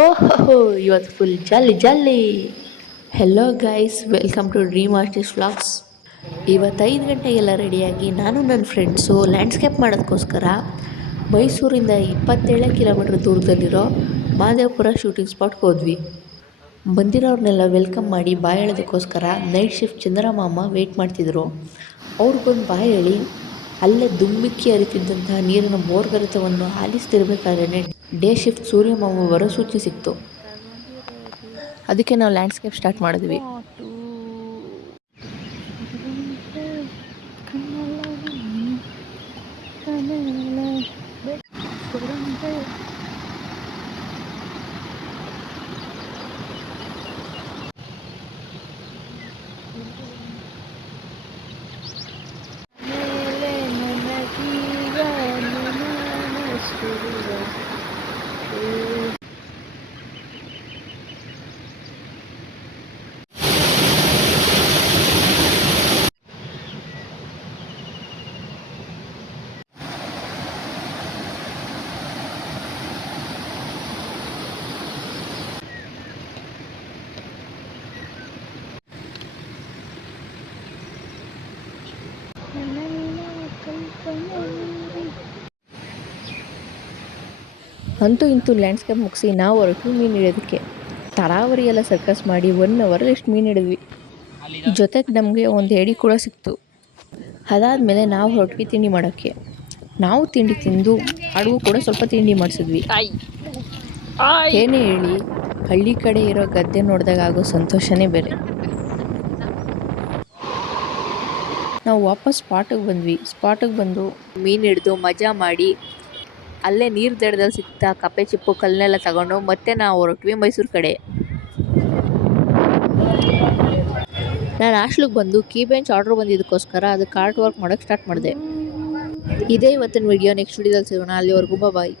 ಓಹೋ ಇವತ್ತು full jolly jolly. Hello guys, welcome to Dream Artist vlogs. ಇವತ್ತು 5 ಗಂಟೆಗೆಲ್ಲ ರೆಡಿಯಾಗಿ ನಾನು ನನ್ನ ಫ್ರೆಂಡ್ಸು ಲ್ಯಾಂಡ್ಸ್ಕೇಪ್ ಮಾಡೋದಕ್ಕೋಸ್ಕರ ಮೈಸೂರಿಂದ 27 ಕಿಲೋಮೀಟ್ರ್ ದೂರದಲ್ಲಿರೋ ಮಹದೇವಪುರ ಶೂಟಿಂಗ್ ಸ್ಪಾಟ್ಗೆ ಹೋದ್ವಿ. ಬಂದಿರೋರ್ನೆಲ್ಲ ವೆಲ್ಕಮ್ ಮಾಡಿ ಬಾಯ್ ಹೇಳೋದಕ್ಕೋಸ್ಕರ ನೈಟ್ ಶಿಫ್ಟ್ ಚಂದ್ರಮಾಮ ವೆಯ್ಟ್ ಮಾಡ್ತಿದ್ರು. ಅವ್ರಿಗೊಂದು ಬಾಯ್ ಹೇಳಿ ಅಲ್ಲೇ ದುಮ್ಮಿಕ್ಕಿ ಹರಿತಿದ್ದಂತಹ ನೀರಿನ ಬೋರ್ಗರೆತವನ್ನು ಆಲಿಸ್ತಿರ್ಬೇಕಾದ್ರೆ ಡೇ ಶಿಫ್ಟ್ ಸೂರ್ಯಮಾಮ ಬರೋ ಸೂಚನೆ ಸಿಕ್ತು. ಅದಕ್ಕೆ ನಾವು ಲ್ಯಾಂಡ್ಸ್ಕೇಪ್ ಸ್ಟಾರ್ಟ್ ಮಾಡಿದ್ವಿ. ಅಂತೂ ಇಂತೂ ಲ್ಯಾಂಡ್ಸ್ಕೇಪ್ ಮುಗಿಸಿ ನಾವು ಹೊರಟು ಮೀನು ಹಿಡಿಯೋದಕ್ಕೆ. ತರಾವರಿ ಎಲ್ಲ ಸರ್ಕಸ್ ಮಾಡಿ 1 ಅವರಲ್ಲಿ ಎಷ್ಟು ಮೀನು ಹಿಡಿದ್ವಿ. ಜೊತೆಗೆ ನಮಗೆ ಒಂದು ಏಡಿ ಕೂಡ ಸಿಕ್ತು. ಅದಾದಮೇಲೆ ನಾವು ಹೊರಟ್ವಿ ತಿಂಡಿ ಮಾಡೋಕ್ಕೆ. ನಾವು ತಿಂಡಿ ತಿಂದು ಅಡುಗು ಕೂಡ ಸ್ವಲ್ಪ ತಿಂಡಿ ಮಾಡಿಸಿದ್ವಿ. ಏನೇ ಹೇಳಿ, ಹಳ್ಳಿ ಕಡೆ ಇರೋ ಗದ್ದೆ ನೋಡಿದಾಗ ಆಗೋ ಸಂತೋಷನೇ ಬೇರೆ. ನಾವು ವಾಪಸ್ ಸ್ಪಾಟಿಗೆ ಬಂದು ಮೀನು ಹಿಡಿದು ಮಜಾ ಮಾಡಿ ಅಲ್ಲೇ ನೀರು ದಡದಲ್ಲಿ ಸಿಗ್ತಾ ಕಪ್ಪೆ ಚಿಪ್ಪು ಕಲ್ಲನ್ನೆಲ್ಲ ತಗೊಂಡು ಮತ್ತೆ ನಾವು ಹೊರಟ್ವಿ ಮೈಸೂರು ಕಡೆ. ನಾನು ಹಾಸ್ಟ್ಲಿಗೆ ಬಂದು ಕೀ ಬೆಂಚ್ ಆರ್ಡ್ರ್ ಬಂದಿದ್ದಕ್ಕೋಸ್ಕರ ಅದು ಕಾರ್ಟ್ ವರ್ಕ್ ಮಾಡೋಕ್ಕೆ ಸ್ಟಾರ್ಟ್ ಮಾಡಿದೆ. ಇದೇ ಇವತ್ತಿನ ವಿಡಿಯೋ. ನೆಕ್ಸ್ಟ್ ವಿಡಿಯೋದಲ್ಲಿ ಸಿಗೋಣ. ಅಲ್ಲಿವರೆಗೂ ಬಾಯ್.